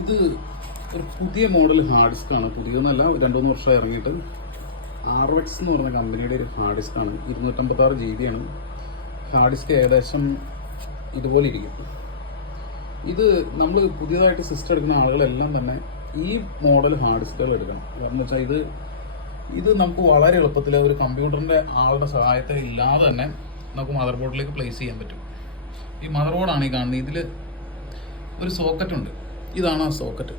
ഇത് ഒരു പുതിയ മോഡൽ ഹാർഡ് ഡിസ്ക് ആണ്. പുതിയതെന്നല്ല, 2-3 വർഷം ഇറങ്ങിയിട്ട് ആർവെക്സ് എന്ന് പറഞ്ഞ കമ്പനിയുടെ ഒരു ഹാർഡ് ഡിസ്ക് ആണ്. 256 GB ആണ്. ഹാർഡ് ഡിസ്ക് ഏകദേശം ഇതുപോലെ ഇരിക്കും. ഇത് നമ്മൾ പുതിയതായിട്ട് സിസ്റ്റം എടുക്കുന്ന ആളുകളെല്ലാം തന്നെ ഈ മോഡൽ ഹാർഡ് ഡിസ്കുകൾ എടുക്കണം. കാരണം വെച്ചാൽ ഇത് നമുക്ക് വളരെ എളുപ്പത്തിൽ ഒരു കമ്പ്യൂട്ടറിൻ്റെ ആളുടെ സഹായത്തെ ഇല്ലാതെ തന്നെ നമുക്ക് മദർ ബോർഡിലേക്ക് പ്ലേസ് ചെയ്യാൻ പറ്റും. ഈ മദർ ബോർഡാണ് ഈ കാണുന്നത്. ഇതിൽ ഒരു സോക്കറ്റ് ഉണ്ട്. ഇതാണ് ആ സോക്കറ്റ്.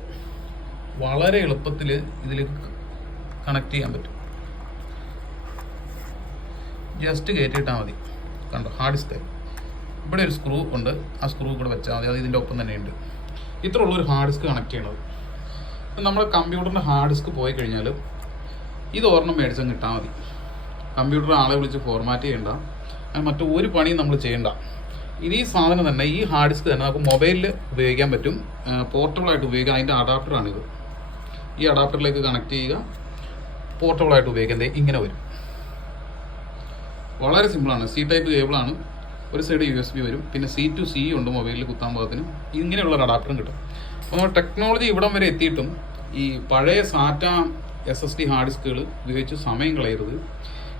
വളരെ എളുപ്പത്തിൽ ഇതിലേക്ക് കണക്ട് ചെയ്യാൻ പറ്റും. ജസ്റ്റ് കയറ്റിയിട്ടാൽ മതി. കണ്ടോ, ഹാർഡ് ഡിസ്ക്. ഇവിടെ ഒരു സ്ക്രൂ ഉണ്ട്. ആ സ്ക്രൂ കൂടെ വെച്ചാൽ മതി. അത് ഇതിൻ്റെ ഒപ്പം തന്നെ ഉണ്ട്. ഇത്ര ഉള്ളൊരു ഹാർഡ് ഡിസ്ക് കണക്ട് ചെയ്യണത്. ഇപ്പം നമ്മുടെ കമ്പ്യൂട്ടറിൻ്റെ ഹാർഡ് ഡിസ്ക് പോയി കഴിഞ്ഞാൽ ഇത് ഒരെണ്ണം മേടിച്ചങ്ങ് ഇട്ടാൽ മതി. കമ്പ്യൂട്ടർ ആളെ വിളിച്ച് ഫോർമാറ്റ് ചെയ്യണ്ട, മറ്റു ഒരു പണിയും നമ്മൾ ചെയ്യണ്ട. ഇനി ഈ സാധനം തന്നെ, ഈ ഹാർഡ് ഡിസ്ക് തന്നെ നമുക്ക് മൊബൈലിൽ ഉപയോഗിക്കാൻ പറ്റും. പോർട്ടബിളായിട്ട് ഉപയോഗിക്കാം. അതിൻ്റെ അഡാപ്റ്ററാണിത്. ഈ അഡാപ്റ്ററിലേക്ക് കണക്ട് ചെയ്യുക, പോർട്ടബിളായിട്ട് ഉപയോഗിക്കുന്നത് ഇങ്ങനെ വരും. വളരെ സിമ്പിളാണ്. C ടൈപ്പ് കേബിളാണ്. ഒരു സൈഡ് USB വരും. പിന്നെ C to C ഉണ്ട് മൊബൈലിൽ കുത്താൻ പാകത്തിന്. ഇങ്ങനെയുള്ള ഒരു അഡാപ്റ്ററും കിട്ടും. അപ്പോൾ നമ്മൾ ടെക്നോളജി ഇവിടം വരെ എത്തിയിട്ടും ഈ പഴയ SATA SSD ഹാർഡ് ഡിസ്കുകൾ ഉപയോഗിച്ച് സമയം കളയരുത്.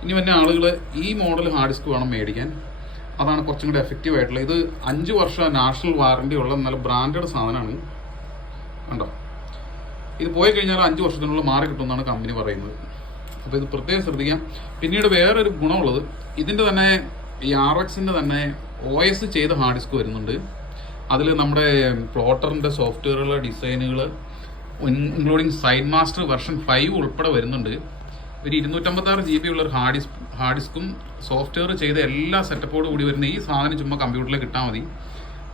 ഇനി വന്ന ആളുകൾ ഈ മോഡൽ ഹാർഡ് ഡിസ്ക് വേണം മേടിക്കാൻ. അതാണ് കുറച്ചും കൂടി എഫക്റ്റീവ് ആയിട്ടുള്ളത്. ഇത് 5 വർഷം നാഷണൽ വാറണ്ടി ഉള്ള നല്ല ബ്രാൻഡഡ് സാധനമാണ്. കണ്ടോ, ഇത് പോയി കഴിഞ്ഞാൽ 5 വർഷത്തിനുള്ളിൽ മാറി കിട്ടുമെന്നാണ് കമ്പനി പറയുന്നത്. അപ്പോൾ ഇത് പ്രത്യേകം ശ്രദ്ധിക്കാം. പിന്നീട് വേറൊരു ഗുണമുള്ളത്, ഇതിൻ്റെ തന്നെ ഈ RXൻ്റെ തന്നെ OS ചെയ്ത ഹാർഡ് ഡിസ്ക് വരുന്നുണ്ട്. അതിൽ നമ്മുടെ പ്ലോട്ടറിൻ്റെ സോഫ്റ്റ്വെയറുകളുടെ ഡിസൈനുകൾ ഇൻക്ലൂഡിങ് സൈൻ മാസ്റ്റർ വെർഷൻ 5 ഉൾപ്പെടെ വരുന്നുണ്ട്. ഒരു 256 GB ഉള്ള ഒരു ഹാർഡ് ഡിസ്കും സോഫ്റ്റ്വെയർ ചെയ്ത എല്ലാ സെറ്റപ്പോടും കൂടി വരുന്ന ഈ സാധനം ചുമ്മാ കമ്പ്യൂട്ടറിലേക്ക് ഇട്ടാൽ മതി.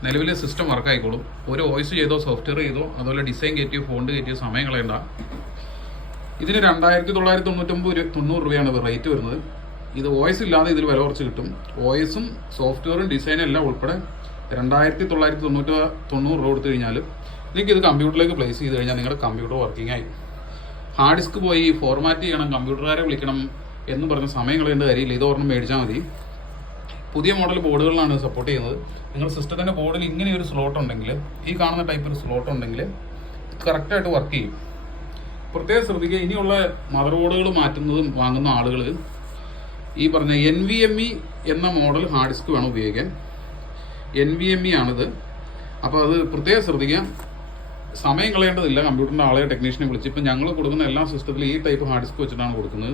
നിലവിലെ സിസ്റ്റം വർക്ക് ആയിക്കോളും. ഒരു OS ചെയ്തോ സോഫ്റ്റ്വെയർ ചെയ്തോ അതുപോലെ ഡിസൈൻ കയറ്റിയോ ഫോണ്ട് കയറ്റിയോ സമയം കളയണ്ട. ഇതിന് 2990 രൂപയാണ് റേറ്റ് വരുന്നത്. ഇത് OS ഇല്ലാതെ ഇതിൽ വില കുറച്ച് കിട്ടും. OSഉം സോഫ്റ്റ്വെയറും ഡിസൈനും എല്ലാം ഉൾപ്പെടെ 2990 രൂപ കൊടുത്തു കഴിഞ്ഞാൽ നിങ്ങൾക്ക് ഇത് കമ്പ്യൂട്ടറിലേക്ക് പ്ലേസ് ചെയ്ത് കഴിഞ്ഞാൽ നിങ്ങളുടെ കമ്പ്യൂട്ടർ വർക്കിംഗ് ആയി. ഹാർഡ് ഡിസ്ക് പോയി ഫോർമാറ്റ് ചെയ്യണം, കമ്പ്യൂട്ടറുകാരെ വിളിക്കണം എന്ന് പറഞ്ഞ സമയം കളയേണ്ട കാര്യമില്ല. ഇത് ഒരെണ്ണം മേടിച്ചാൽ മതി. പുതിയ മോഡൽ ബോർഡുകളിലാണ് സപ്പോർട്ട് ചെയ്യുന്നത്. നിങ്ങൾ സിസ്റ്റത്തിൻ്റെ ബോർഡിൽ ഇങ്ങനെ ഒരു സ്ലോട്ട് ഉണ്ടെങ്കിൽ, ഈ കാണുന്ന ടൈപ്പ് ഒരു സ്ലോട്ട് ഉണ്ടെങ്കിൽ കറക്റ്റായിട്ട് വർക്ക് ചെയ്യും. പ്രത്യേകം ശ്രദ്ധിക്കുക, ഇനിയുള്ള മദർ ബോർഡുകൾ മാറ്റുന്നതും വാങ്ങുന്ന ആളുകൾ ഈ പറഞ്ഞ NVMe എന്ന മോഡൽ ഹാർഡ് ഡിസ്ക് വേണം ഉപയോഗിക്കാൻ. NVMe ആണിത്. അപ്പോൾ അത് പ്രത്യേകം ശ്രദ്ധിക്കാം. സമയം കളയേണ്ടതില്ല. കമ്പ്യൂട്ടറിൻ്റെ ആളെ ടെക്നീഷ്യനെ വിളിച്ച് ഇപ്പം ഞങ്ങൾ കൊടുക്കുന്ന എല്ലാ സിസ്റ്റത്തിലും ഈ ടൈപ്പ് ഹാർഡ് ഡിസ്ക് വെച്ചിട്ടാണ് കൊടുക്കുന്നത്.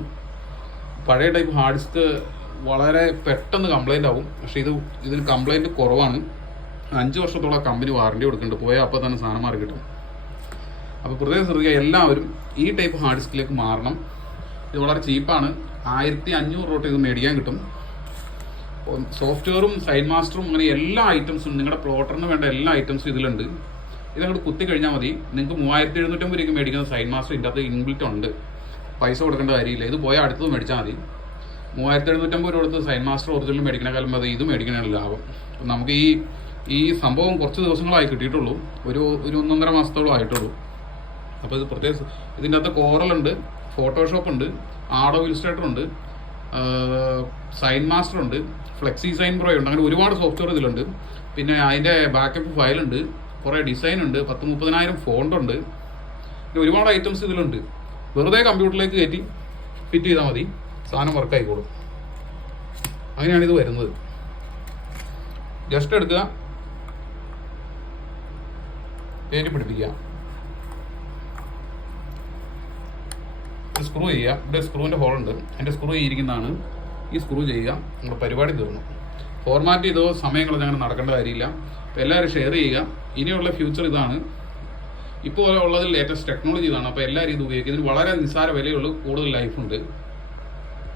പഴയ ടൈപ്പ് ഹാർഡ് ഡിസ്ക് വളരെ പെട്ടെന്ന് കംപ്ലൈൻ്റ് ആവും. പക്ഷേ ഇതിന് കംപ്ലൈൻറ്റ് കുറവാണ്. 5 വർഷത്തോളം കമ്പനി വാറണ്ടി കൊടുക്കുന്നുണ്ട്. പോയാൽ അപ്പോൾ തന്നെ സാധനം മാറി കിട്ടും. അപ്പോൾ പ്രത്യേകം ശ്രദ്ധിക്കുക, എല്ലാവരും ഈ ടൈപ്പ് ഹാർഡ് ഡിസ്കിലേക്ക് മാറണം. ഇത് വളരെ ചീപ്പാണ്. 1500 രൂപ ഇത് മേടിക്കാൻ കിട്ടും. സോഫ്റ്റ്വെയറും സൈൻ മാസ്റ്ററും അങ്ങനെ എല്ലാ ഐറ്റംസും, നിങ്ങളുടെ പ്ലോട്ടറിന് വേണ്ട എല്ലാ ഐറ്റംസും ഇതിലുണ്ട്. ഇതങ്ങോട്ട് കുത്തി കഴിഞ്ഞാൽ മതി. നിങ്ങൾക്ക് 3750 രൂപയ്ക്ക് മേടിക്കുന്ന സൈൻ മാസ്റ്റർ ഇതിൻ്റെ അകത്ത് ഇൻബിൽറ്റ് ഉണ്ട്. പൈസ കൊടുക്കേണ്ട കാര്യമില്ല. ഇത് പോയാൽ അടുത്തത് മേടിച്ചാൽ മതി. 3750 രൂപ കൊടുത്ത് സൈൻ മാസ്റ്റർ ഒറിജിനൽ മേടിക്കണേക്കാളും അത് ഇത് മേടിക്കണതാണ് ലാഭം. അപ്പം നമുക്ക് ഈ സംഭവം കുറച്ച് ദിവസങ്ങളായി കിട്ടിയിട്ടുള്ളൂ. ഒരു 1.5 മാസത്തോളം ആയിട്ടുള്ളൂ. അപ്പോൾ ഇത് പ്രത്യേകം ഇതിൻ്റെ അകത്ത് കോറലുണ്ട്, ഫോട്ടോഷോപ്പ് ഉണ്ട്, ആഡോ ഇലിസ്ട്രേറ്റർ ഉണ്ട്, സൈൻ മാസ്റ്റർ ഉണ്ട്, ഫ്ലെക്സി സൈൻ പ്രോ ഉണ്ട്. അങ്ങനെ ഒരുപാട് സോഫ്റ്റ്വെയർ ഇതിലുണ്ട്. പിന്നെ അതിൻ്റെ ബാക്കപ്പ് ഫയലുണ്ട്, കുറേ ഡിസൈൻ ഉണ്ട്, 10-30,000 ഫോണ്ടുണ്ട്. പിന്നെ ഒരുപാട് ഐറ്റംസ് ഇതിലുണ്ട്. വെറുതെ കമ്പ്യൂട്ടറിലേക്ക് കയറ്റി ഫിറ്റ് ചെയ്താൽ മതി, സാധനം വർക്ക് ആയിക്കോളും. അങ്ങനെയാണ് ഇത് വരുന്നത്. ജസ്റ്റ് എടുക്കുക, കയറ്റി പിടിപ്പിക്കുക, സ്ക്രൂ ചെയ്യുക. ഇവിടെ സ്ക്രൂവിൻ്റെ ഹോളുണ്ട്. അതിൻ്റെ സ്ക്രൂ ചെയ്തിരിക്കുന്നതാണ്. ഈ സ്ക്രൂ ചെയ്യുക. നമ്മുടെ പരിപാടി തീർന്നു. ഫോർമാറ്റ് ചെയ്തോ സമയങ്ങളൊന്നും അങ്ങനെ നടക്കേണ്ട കാര്യമില്ല. അപ്പോൾ എല്ലാവരും ഷെയർ ചെയ്യുക. ഇനിയുള്ള ഫ്യൂച്ചർ ഇതാണ്. ഇപ്പോൾ ഉള്ളതിൽ ലേറ്റസ്റ്റ് ടെക്നോളജി ഇതാണ്. അപ്പോൾ എല്ലാവരും ഇത് ഉപയോഗിക്കുക. ഇതിന് വളരെ നിസ്സാര വിലയുള്ളൂ, കൂടുതൽ ലൈഫുണ്ട്.